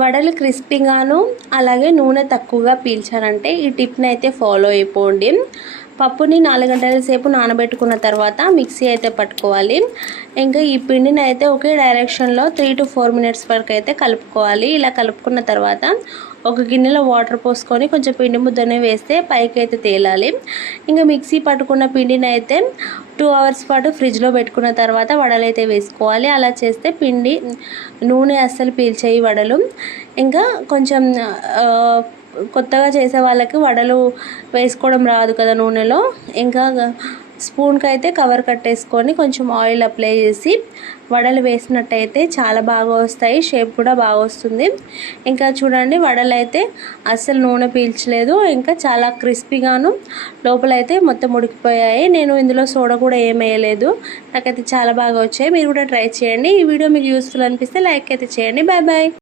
వడలు క్రిస్పీగాను అలాగే నూనె తక్కువగా పీల్చాలంటే ఈ టిప్ని అయితే ఫాలో అయిపోండి. పప్పుని 4 గంటల సేపు నానబెట్టుకున్న తర్వాత మిక్సీ అయితే పట్టుకోవాలి. ఇంకా ఈ పిండిని అయితే ఒకే డైరెక్షన్లో 3 to 4 మినిట్స్ వరకు అయితే కలుపుకోవాలి. ఇలా కలుపుకున్న తర్వాత ఒక గిన్నెలో వాటర్ పోసుకొని కొంచెం పిండి ముద్దనే వేస్తే పైకి అయితే తేలాలి. ఇంకా మిక్సీ పట్టుకున్న పిండిని అయితే 2 అవర్స్ పాటు ఫ్రిడ్జ్లో పెట్టుకున్న తర్వాత వడలు అయితే వేసుకోవాలి. అలా చేస్తే పిండి నూనె అస్సలు పీల్చేయి వడలు. ఇంకా కొంచెం కొత్తగా చేసే వాళ్ళకి వడలు వేసుకోవడం రాదు కదా నూనెలో, ఇంకా స్పూన్కి అయితే కవర్ కట్టేసుకొని కొంచెం ఆయిల్ అప్లై చేసి వడలు వేసినట్టయితే చాలా బాగా వస్తాయి. షేప్ కూడా బాగా వస్తుంది. ఇంకా చూడండి వడలు అయితే అస్సలు నూనె పీల్చలేదు. ఇంకా చాలా క్రిస్పీగాను లోపలైతే మొత్తం ఉడికిపోయాయి. నేను ఇందులో సోడా కూడా ఏం వేయలేదు. నాకైతే చాలా బాగా వచ్చాయి. మీరు కూడా ట్రై చేయండి. ఈ వీడియో మీకు యూస్ఫుల్ అనిపిస్తే లైక్ అయితే చేయండి. Bye bye.